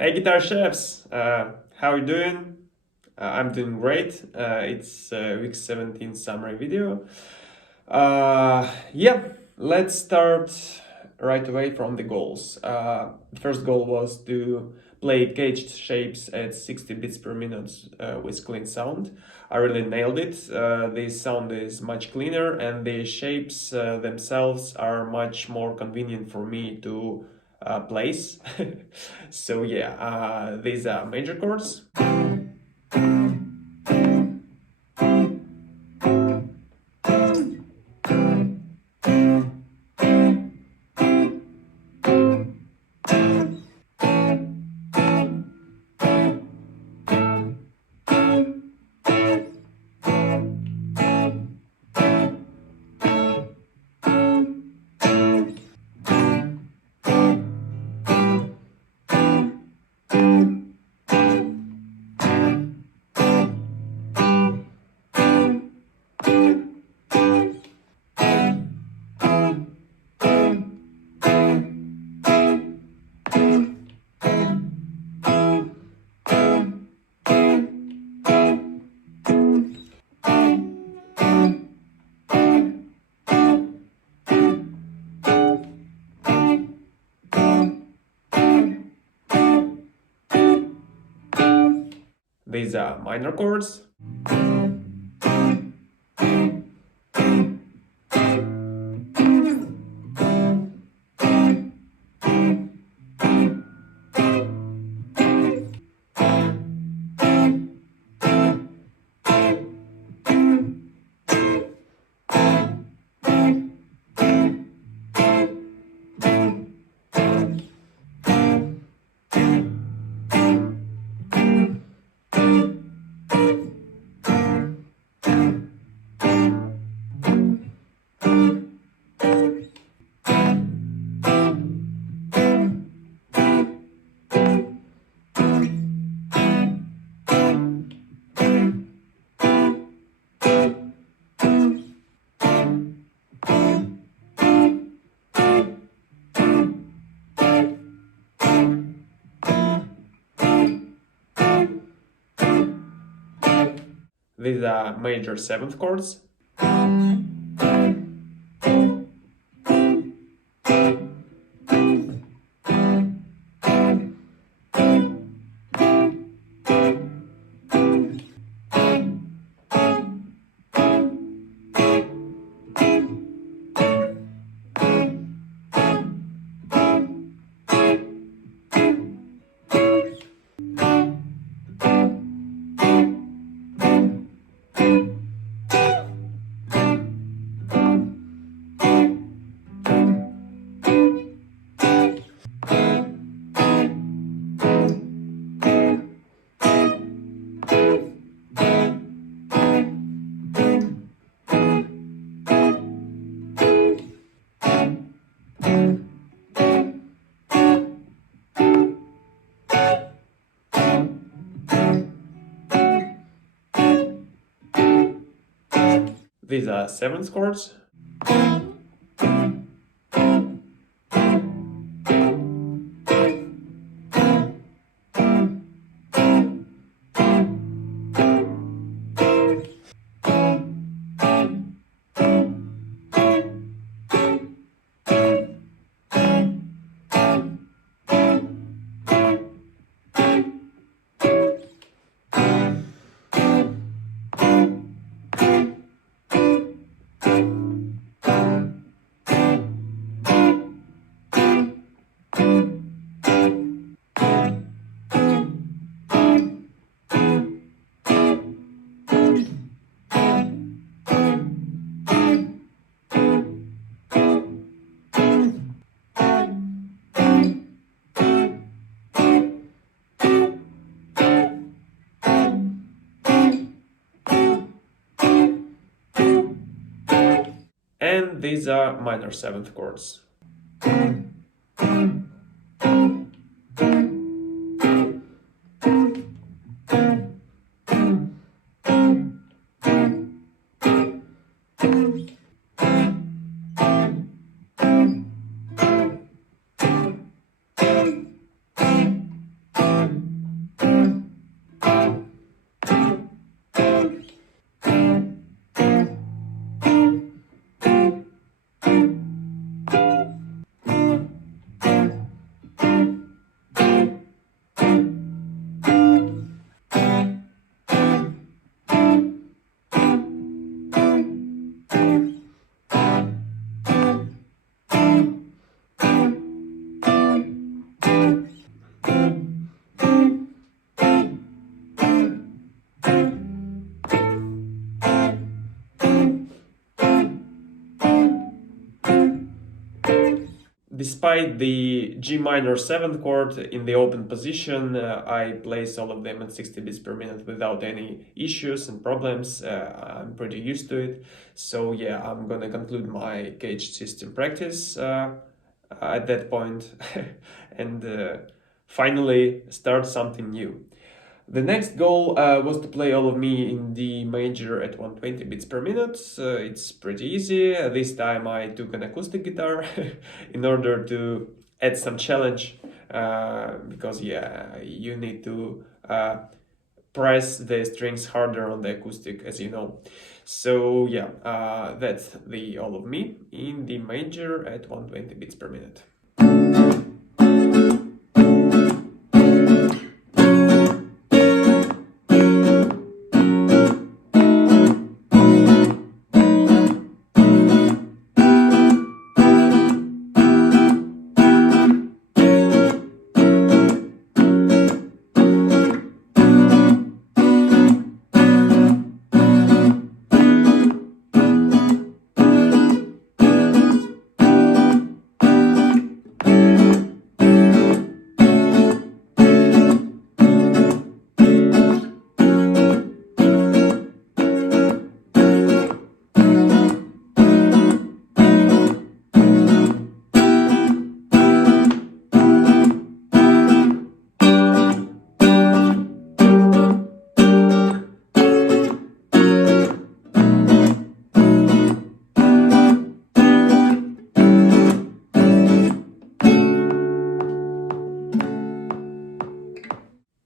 Hey guitar chefs, how you doing? I'm doing great. It's week 17 summary video. Yeah, let's start right away from the goals. The first goal was to play caged shapes at 60 beats per minute with clean sound. I really nailed it. The sound is much cleaner and the shapes themselves are much more convenient for me to place. So yeah, these are major chords. These are minor chords. These are major seventh chords. These are seventh chords. And these are minor seventh chords. Despite the G minor 7th chord in the open position, I place all of them at 60 beats per minute without any issues and problems. I'm pretty used to it. So yeah, I'm gonna conclude my caged system practice at that point and finally start something new. The next goal was to play all of me in D major at 120 beats per minute. It's pretty easy. This time I took an acoustic guitar in order to add some challenge because yeah, you need to press the strings harder on the acoustic, as you know. So yeah, that's the all of me in D major at 120 beats per minute.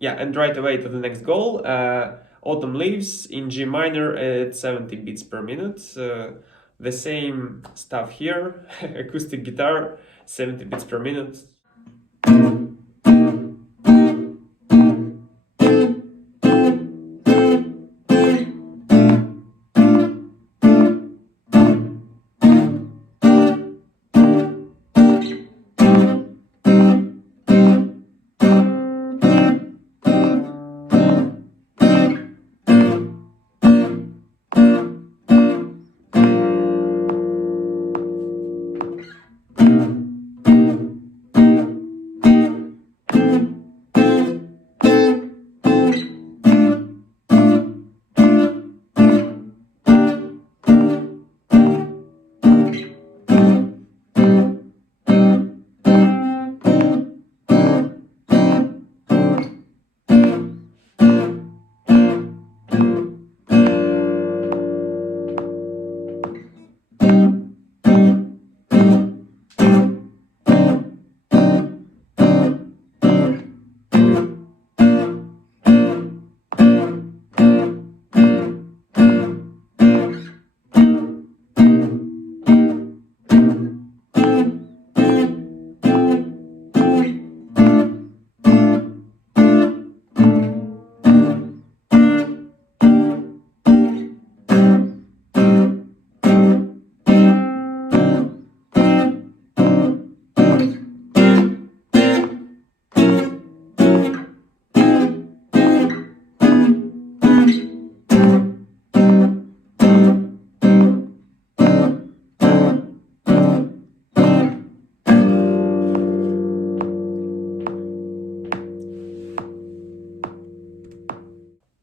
Yeah, and right away to the next goal. Autumn Leaves in G minor at 70 beats per minute. The same stuff here, acoustic guitar, 70 beats per minute.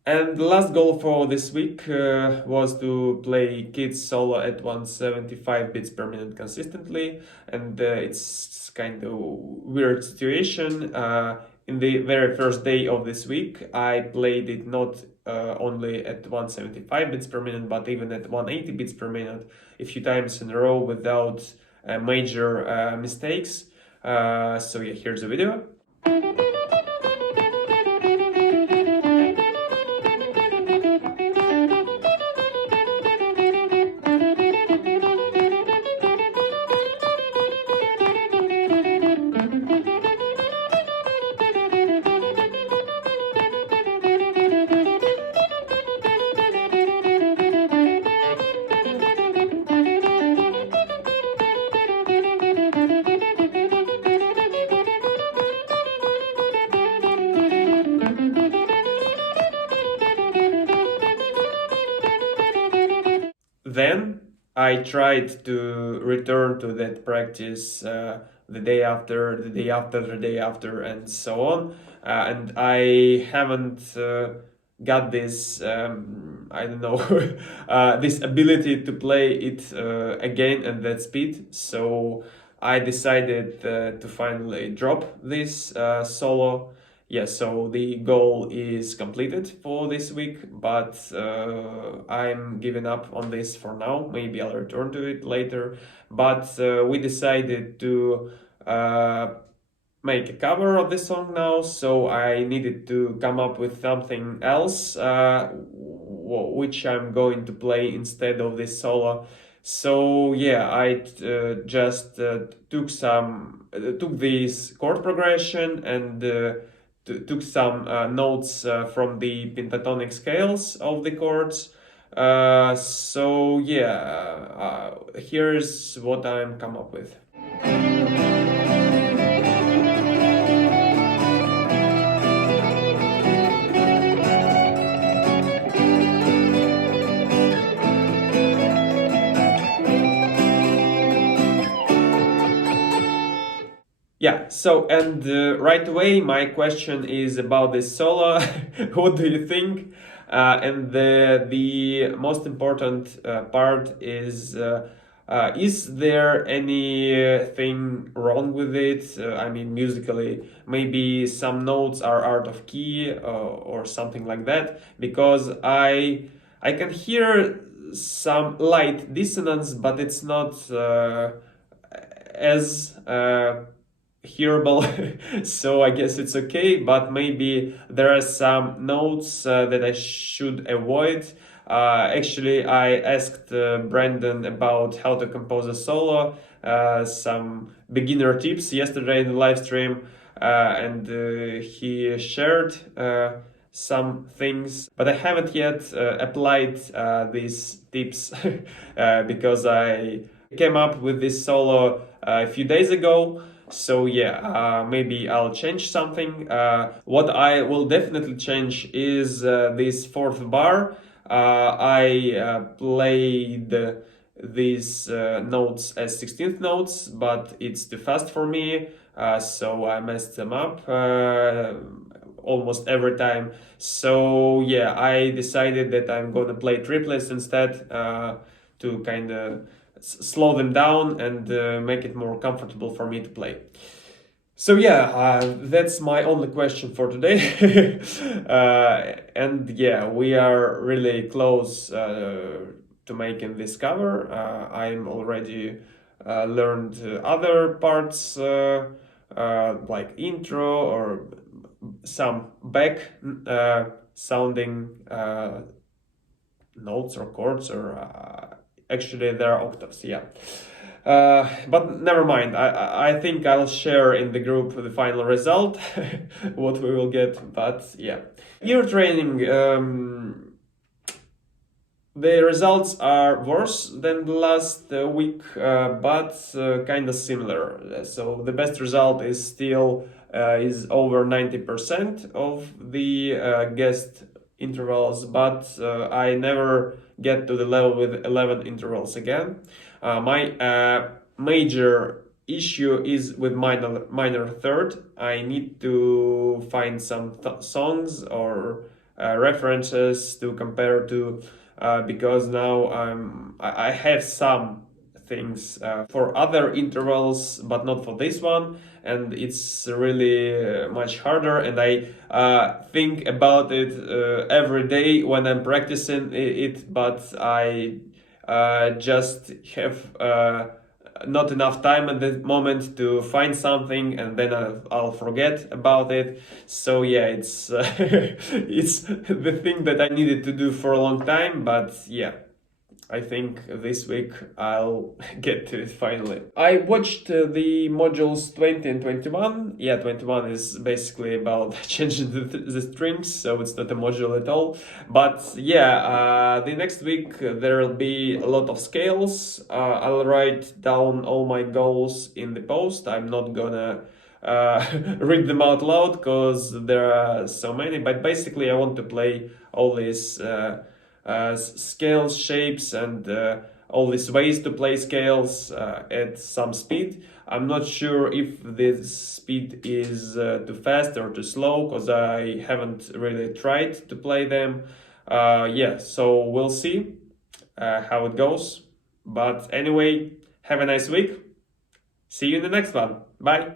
And the last goal for this week was to play kids solo at 175 beats per minute consistently, and it's kind of weird situation. In the very first day of this week, I played it not only at 175 beats per minute, but even at 180 beats per minute a few times in a row without major mistakes. So yeah, here's the video. Then I tried to return to that practice the day after, the day after, the day after, and so on. And I haven't got this, I don't know, this ability to play it again at that speed. So I decided to finally drop this solo. Yeah, so the goal is completed for this week, but I'm giving up on this for now. Maybe I'll return to it later. But we decided to make a cover of this song now, so I needed to come up with something else, which I'm going to play instead of this solo. So yeah, I just took this chord progression and took some notes from the pentatonic scales of the chords. So yeah, here's what I'm come up with. Yeah, so and right away my question is about this solo. What do you think? And the most important part is there anything wrong with it? I mean, musically, maybe some notes are out of key or something like that, because I can hear some light dissonance, but it's not as hearable. So I guess it's okay, but maybe there are some notes that I should avoid. Actually, I asked Brandon about how to compose a solo, some beginner tips yesterday in the live stream, and he shared some things, but I haven't yet applied these tips because I came up with this solo a few days ago. So yeah, maybe I'll change something. What I will definitely change is this fourth bar. I played these notes as 16th notes, but it's too fast for me, so I messed them up almost every time. So yeah, I decided that I'm gonna play triplets instead to kind of slow them down and make it more comfortable for me to play. So yeah, that's my only question for today. And yeah, we are really close to making this cover. I'm already learned other parts like intro or some back sounding notes or chords, or actually there are octaves, yeah. But never mind, I think I'll share in the group the final result, what we will get, but yeah. Ear training, the results are worse than the last week, but kind of similar. So the best result is still is over 90% of the guessed intervals, but I never get to the level with 11 intervals again. My major issue is with minor third. I need to find some songs or references to compare to, because now I have some things for other intervals, but not for this one, and it's really much harder. And I think about it every day when I'm practicing it, but I just have not enough time at the moment to find something, and then I'll forget about it. So yeah, it's it's the thing that I needed to do for a long time, but yeah, I think this week I'll get to it finally. I watched the modules 20 and 21. Yeah, 21 is basically about changing the strings, so it's not a module at all. But yeah, the next week there'll be a lot of scales. I'll write down all my goals in the post. I'm not gonna read them out loud because there are so many, but basically I want to play all these scales, shapes, and all these ways to play scales at some speed. I'm not sure if this speed is too fast or too slow, because I haven't really tried to play them. Yeah, so we'll see how it goes. But anyway, have a nice week. See you in the next one. Bye.